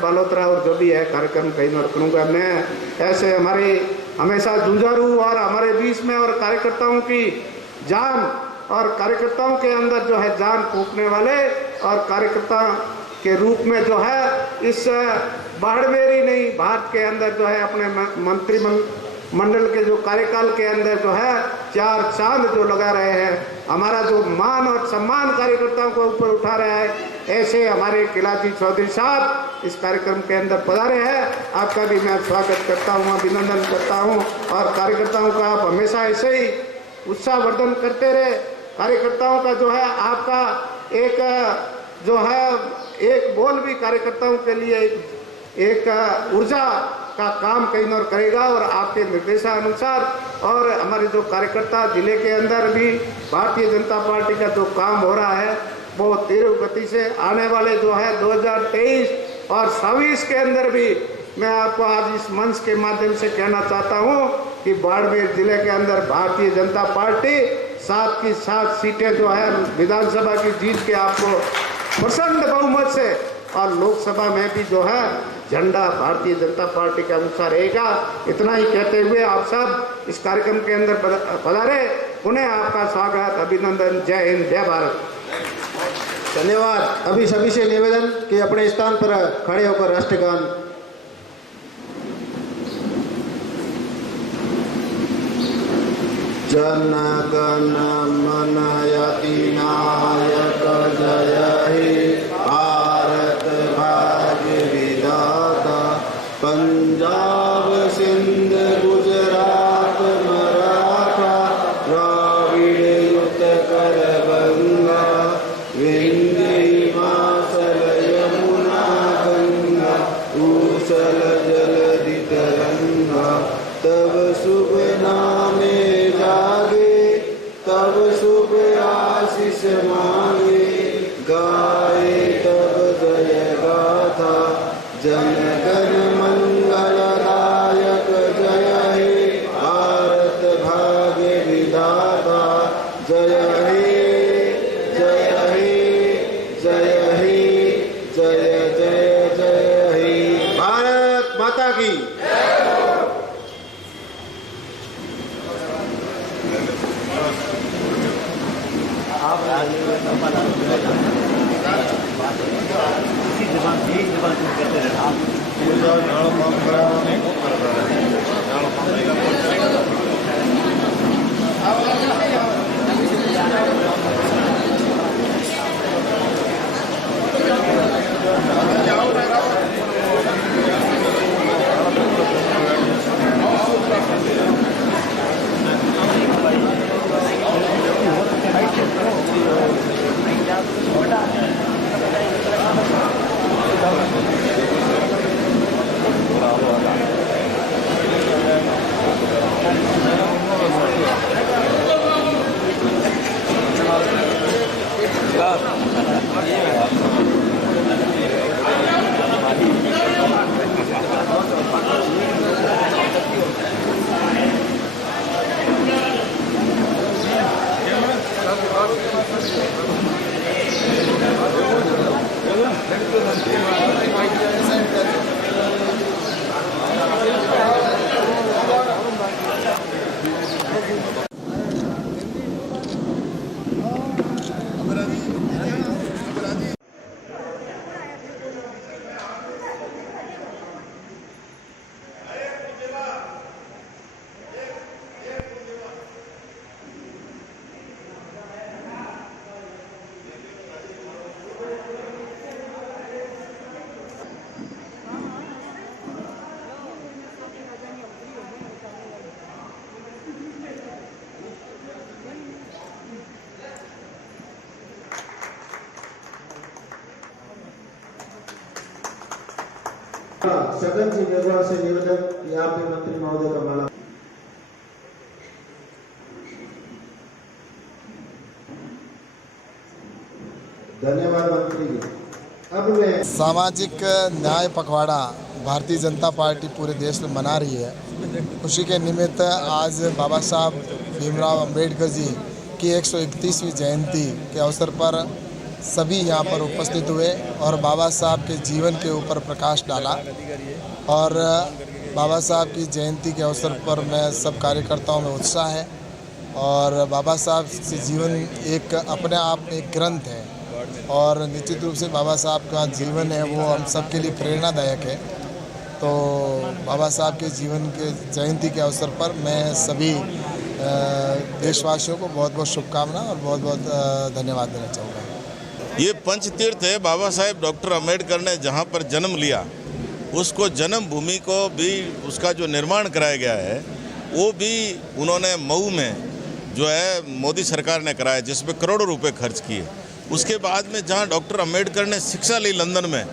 बालोतरा और जो भी है कार्यक्रम कहीं न रखूँगा। मैं ऐसे हमेशा जुझारू और हमारे बीच में और कार्यकर्ताओं की जान और कार्यकर्ताओं के अंदर जो है जान फूंकने वाले और कार्यकर्ता के रूप में जो है इस बाड़मेर ही नहीं भारत के अंदर जो है अपने मंत्रिमंडल के जो कार्यकाल के अंदर जो है 4 चांद जो लगा रहे हैं, हमारा जो मान और सम्मान कार्यकर्ताओं को ऊपर उठा रहा है, ऐसे हमारे किलाजी चौधरी साहब इस कार्यक्रम के अंदर पधारे हैं। आपका भी मैं स्वागत करता हूँ, अभिनंदन करता हूँ और कार्यकर्ताओं का आप हमेशा ऐसे ही उत्साहवर्धन करते रहे। कार्यकर्ताओं का जो है आपका एक जो है एक बोल भी कार्यकर्ताओं के लिए एक ऊर्जा का काम कहीं और करेगा और आपके निर्देशानुसार और हमारे जो कार्यकर्ता जिले के अंदर भी भारतीय जनता पार्टी का जो काम हो रहा है वो तीव्र गति से आने वाले जो है 2023 और 2024 के अंदर भी मैं आपको आज इस मंच के माध्यम से कहना चाहता हूं कि बाड़मेर जिले के अंदर भारतीय जनता पार्टी 7 की 7 सीटें जो है विधानसभा की जीत के आपको प्रचंड बहुमत से और लोकसभा में भी जो है झंडा भारतीय जनता पार्टी का ऊंचा रहेगा। इतना ही कहते हुए आप सब इस कार्यक्रम के अंदर पधारे। उन्हें आपका स्वागत, अभिनंदन। जय हिंद, जय भारत। धन्यवाद। अभी सभी से निवेदन कि अपने स्थान पर खड़े होकर राष्ट्रगान। जन गण मन अधिनायक जय हे भारत भाग्य विधाता। पंजाब सिंध गुजरात मराठा द्राविड़ उत्कल गंगा विंध्य हिमाचल यमुना गंगा ऊसर जलधि तरंगा। तब शुभ नामे जागे तब शुभ आशीष मांगे गाए तब जय गाथा। जन गण मंगलदायक जय हे भारत भाग्य विधाता। जय हे जय हे जय हे जय जय जय हे। भारत माता की। सदन की निर्वाह से निवेदन कि आप भी मंत्री महोदय का माला। धन्यवाद मंत्री जी। अब मैं सामाजिक न्याय पखवाड़ा भारतीय जनता पार्टी पूरे देश में मना रही है। खुशी के निमित्त आज बाबा साहब भीमराव अंबेडकर जी की 131वीं जयंती के अवसर पर सभी यहाँ पर उपस्थित हुए और बाबा साहब के जीवन के ऊपर प्रकाश डाला। और बाबा साहब की जयंती के अवसर पर मैं सब कार्यकर्ताओं में उत्साह है और बाबा साहब से जीवन एक अपने आप में एक ग्रंथ है और निश्चित रूप से बाबा साहब का जीवन है वो हम सब के लिए प्रेरणादायक है। तो बाबा साहब के जीवन के जयंती के अवसर पर मैं सभी देशवासियों को बहुत बहुत शुभकामनाएं और बहुत बहुत धन्यवाद देना चाहूँगा। ये पंचतीर्थ है। बाबा साहेब डॉक्टर अम्बेडकर ने जहाँ पर जन्म लिया उसको जन्मभूमि को भी उसका जो निर्माण कराया गया है वो भी उन्होंने मऊ में जो है मोदी सरकार ने कराया जिसमें करोड़ों रुपए खर्च किए। उसके बाद में जहाँ डॉक्टर अम्बेडकर ने शिक्षा ली लंदन में,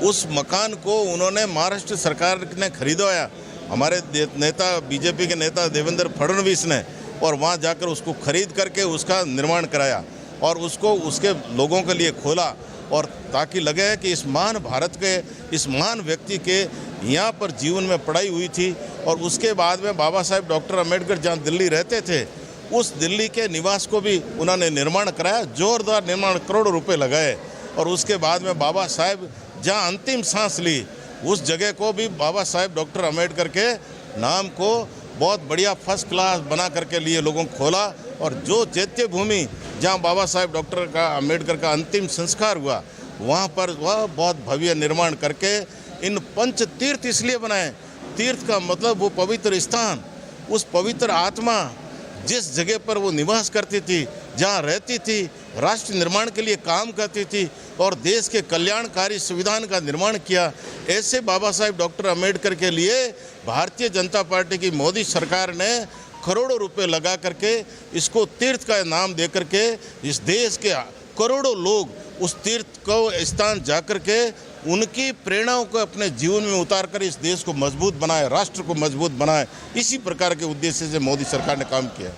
उस मकान को उन्होंने महाराष्ट्र सरकार ने खरीदवाया, हमारे नेता बीजेपी के नेता देवेंद्र फडणवीस ने, और वहाँ जाकर उसको खरीद करके उसका निर्माण कराया और उसको उसके लोगों के लिए खोला और ताकि लगे कि इस महान भारत के इस महान व्यक्ति के यहाँ पर जीवन में पढ़ाई हुई थी। और उसके बाद में बाबा साहेब डॉक्टर अम्बेडकर जहाँ दिल्ली रहते थे उस दिल्ली के निवास को भी उन्होंने निर्माण कराया, जोरदार निर्माण, करोड़ों रुपए लगाए। और उसके बाद में बाबा साहेब जहाँ अंतिम सांस ली उस जगह को भी बाबा साहेब डॉक्टर अम्बेडकर के नाम को बहुत बढ़िया फर्स्ट क्लास बना करके लिए लोगों को खोला। और जो चैत्य भूमि जहाँ बाबा साहेब डॉक्टर का अम्बेडकर का अंतिम संस्कार हुआ वहाँ पर वह बहुत भव्य निर्माण करके इन पंच तीर्थ इसलिए बनाए। तीर्थ का मतलब वो पवित्र स्थान, उस पवित्र आत्मा जिस जगह पर वो निवास करती थी, जहाँ रहती थी, राष्ट्र निर्माण के लिए काम करती थी और देश के कल्याणकारी संविधान का निर्माण किया। ऐसे बाबा साहेब डॉक्टर अम्बेडकर के लिए भारतीय जनता पार्टी की मोदी सरकार ने करोड़ों रुपए लगा करके इसको तीर्थ का नाम दे करके इस देश के करोड़ों लोग उस तीर्थ को स्थान जा कर के उनकी प्रेरणाओं को अपने जीवन में उतार कर इस देश को मजबूत बनाए, राष्ट्र को मजबूत बनाए। इसी प्रकार के उद्देश्य से मोदी सरकार ने काम किया।